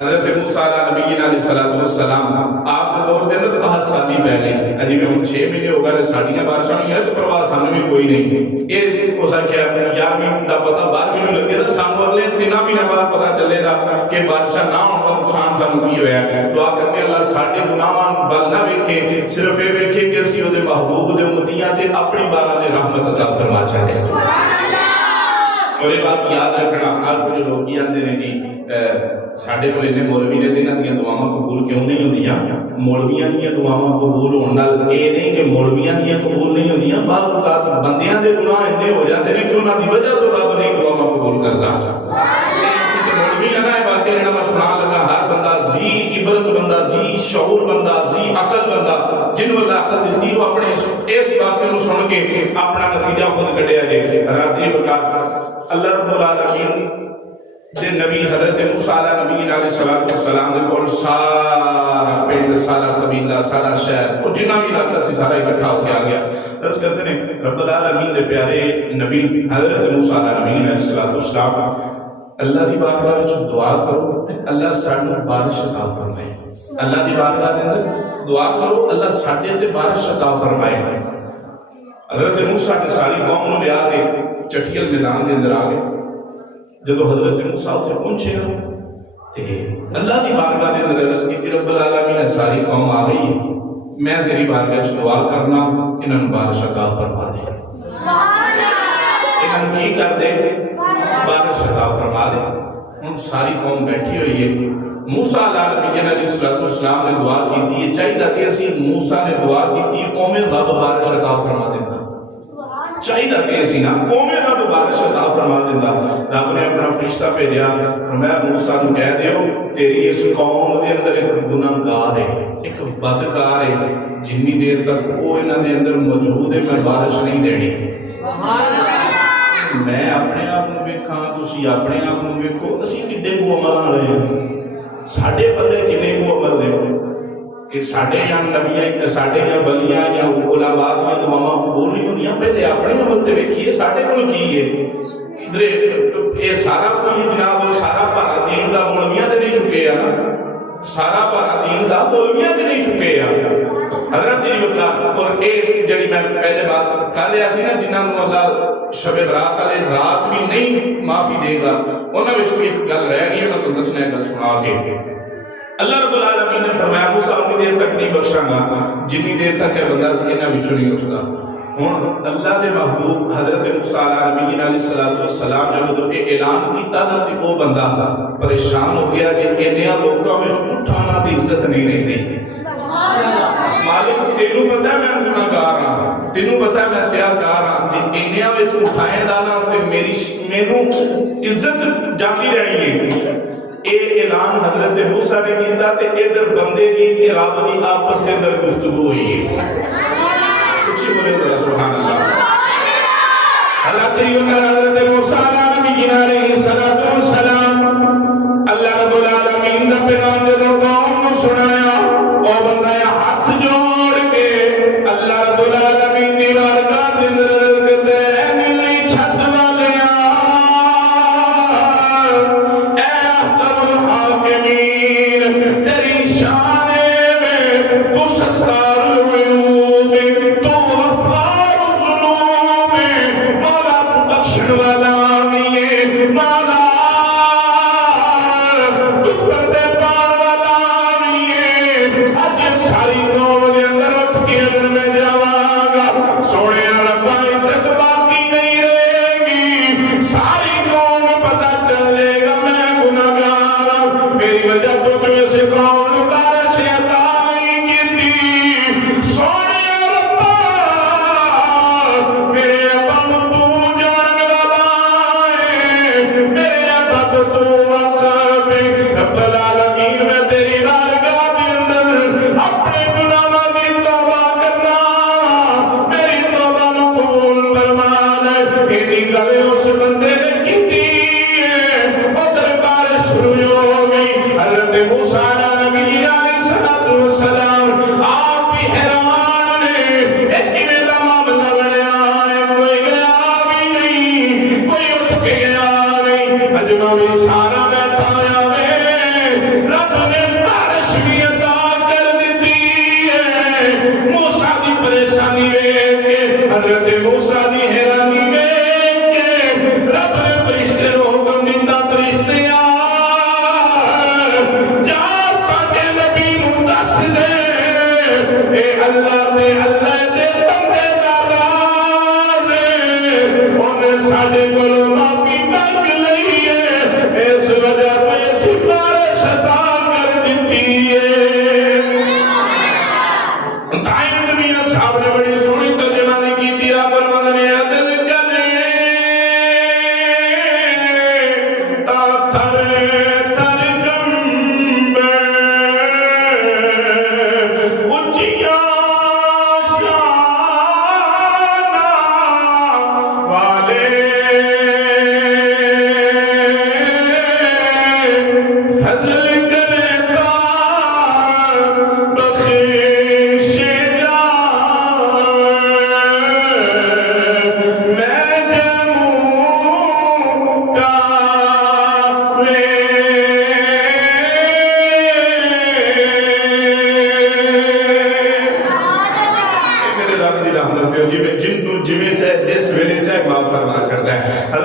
حضرت موسیٰ علیہ السلام آپ کے دور دے اندر 10 سالی پہ گئی جی میں 6 مہینے ہو گئے ساڑیاں بارشاں نہیں ہے تو پرواہ سانوں بھی کوئی نہیں یہ ہو سکیا 11ویں دا پتہ 12ویں نوں لگے دا سانوں اگلے 3 مہینے بعد پتہ چلے دا کہ بارشاں نہ ہون دا نقصان سانوں کی ہویا ہے دعا کرنے اللہ ساڈے گناہاں ول نہ ویکھے صرف یہ ویکھے کہ اسی اودے محبوب دے امتیاں تے اپنی بارہ دے رحمت عطا فرما چاہے اور یہ بات یاد رکھنا ہر کچھ لوگ آتے ہیں جی ساڈے کول اینے مولوی نے انہاں دیاں دعاواں قبول کیوں نہیں ہوندیاں مولویاں دیاں دعاواں قبول ہون نال اے نہیں کہ مولویاں دیاں قبول نہیں ہوندیاں بعض اوقات بندیاں دے گناہ اتنے ہو جاتے ہیں کہ انہاں دی وجہ تو رب نہیں دعاواں قبول کرتا مولوی لگا ہے واقعہ جڑا میں سنان لگا ہر بندہ ذی عبرت بندہ ذی شعور بندہ ذی عقل بندہ جنوں اللہ عقل دتی وہ اپنے اس واقعے نوں سن کے اپنا نتیجہ خود کڈیا جے راتی وقت اللہ رب العالمین دے نبی حضرت موسیٰ علیہ السلام دے کول سارا پنڈ سارا قبیلہ سارا شہر اور جنہ بھی علاقہ سے سارا اکٹھا ہو کے آ گیا درس کرتے ہیں رب العالمین دے پیارے نبی حضرت موسیٰ علیہ السلام اللہ دی بارگاہ وچ دعا کرو اللہ سانوں بارش عطا فرمائے اللہ دی بارگاہ دے اندر دعا کرو اللہ ساڈے تے بارش عطا فرمائے حضرت موسیٰ نے ساری قوم نوں لیا کے چٹیل میدان دے اندر آ گئے جب حضرت موسیٰ اتنے پہنچے تے اللہ دی بارگاہ دے اندر عرض کی رب العالمین نے ساری قوم آ گئی میں تیری بارگاہ وچ دعا کرنا انہاں نوں بارش عطا فرما دے انہاں کی کر دے بارش عطا فرما دے ہن ساری قوم بیٹھی ہوئی ہے موسیٰ علیہ السلام نے دعا کی یہ چاہیے کہ اسی موسیٰ نے دعا کی اوویں رب بارش عطا فرما دیتا چاہیے کہ اسی نا اوویں رب بارش عطا فرما دیتا رب نے اپنا فرشتہ بھیجا فرمایا موسیٰ نوں کہہ دیو تیری اس قوم دے اندر ایک گناہگار ہے ایک بدکار ہے جنی دیر تک وہ انہاں دے اندر موجود ہے میں بارش نہیں دینی میں اپنے آپ نوں ویکھاں تسی اپنے آپ نوں ویکھو اسی کڈے کو عمل والے ہیں ساڈے پلے کنے کو عمل نے کہ ساڈے یا نبیاں ساڈے یا ولیاں یا علماء دیاں دعاواں قبول نہیں ہوندیاں پہلے اپنے عمل تے ویکھیے ساڈے کول کی ہے ادھر یہ سارا کوئی جناب سارا بھارا دین دا مولویاں تے نہیں چکے ہے نا سارا بھارا دین دا مولویاں تے نہیں چکے ہے حضرت جی وقت اور اے جڑی میں پہلے بات کر لیا سی نا جنہاں نوں اللہ شب برات والے رات بھی نہیں معافی دے گا انہاں وچ بھی ایک گل رہ گئی میں تمہیں دسنا گل سنا کے اللہ رب العالمین نے فرمایا موسیٰ اتنی دیر تک نہیں بخشاں گا جنی دیر تک ہے بندہ انہاں وچوں نہیں اٹھدا ہن اللہ دے محبوب حضرت موسیٰ علیہ السلام جب تو یہ اعلان کیتا نا تے وہ بندہ پریشان ہو گیا کہ انہاں لوکاں وچ اٹھانا دی عزت نہیں رہندی مالک تینوں پتہ ہے میں گناہگار ہاں تینوں پتہ ہے میں سیاہکار ہاں جے انہاں وچ اٹھائیں دا نا تے مینوں عزت جاتی رہنی ہے اے اعلان حضرت موسیٰ نے کیتا تے ادھر بندے دی تے رب دی آپس کے اندر گفتگو ہوئی ہے کچھ بولے ذرا سبحان اللہ حضرت موسیٰ علیہ السلام اللہ رب العالمین دا پیغام دے قوم نوں سنایا او بندہ ہاتھ جوڑ کے اللہ رب العالمین دی بارگاہ دے اندر کہتے ہیں میری چھت والیاں تیری شان میں تو ستار العیوب تو غفار الذنوب مولا تو بخشن والا نہیں مولا تو پردے پار والا نہیں اج ساری قوم دے اندر اٹھ کے اگر میں جاواں گا سونے ربا عزت باقی نہیں رہے گی ساری قوم پتہ چلے گا میں گناہگار میری وجہ تو سے قوم بارش عطا نہیں کیتی سونے ربا میرے ابا تو جان والا ہے میرے ابا تو وقت رب العالمین میں تیری بارگاہ دے اندر اپنے گناہاں دی توبہ کرنا میری توبہ نوں قبول فرما لے ایدی گل اس بندے نے کیتی ادھر بارش شروع ہو گئی حضرت موسیٰ علیہ السلام آپ بھی حیران نے ایک دا معاملہ بنیا ہے کوئی گیا بھی نہیں کوئی اٹھ کے گیا نہیں اجمع بھی سارا بیٹھا ہوا ہے اللہ نے اللہ دے تمے دا راز انہیں ساڑے کو معافی منگ لئی ہے اس وجہ پہ سفارش عطا کر دیتی ہے تائید میاں صاحب نے بڑی سونی ترجمانی کی تھی آپ فرماتے ہیں دل کرے تا تھر تھر گمبے اچھیاں شانہ والے حضل کرے تار بخش جائے میں جموں کا لے میرے رب دی رحمت ہے جویں جن نوں جویں چاہے جس ویلے چاہے معاف فرما چھڑدا ہے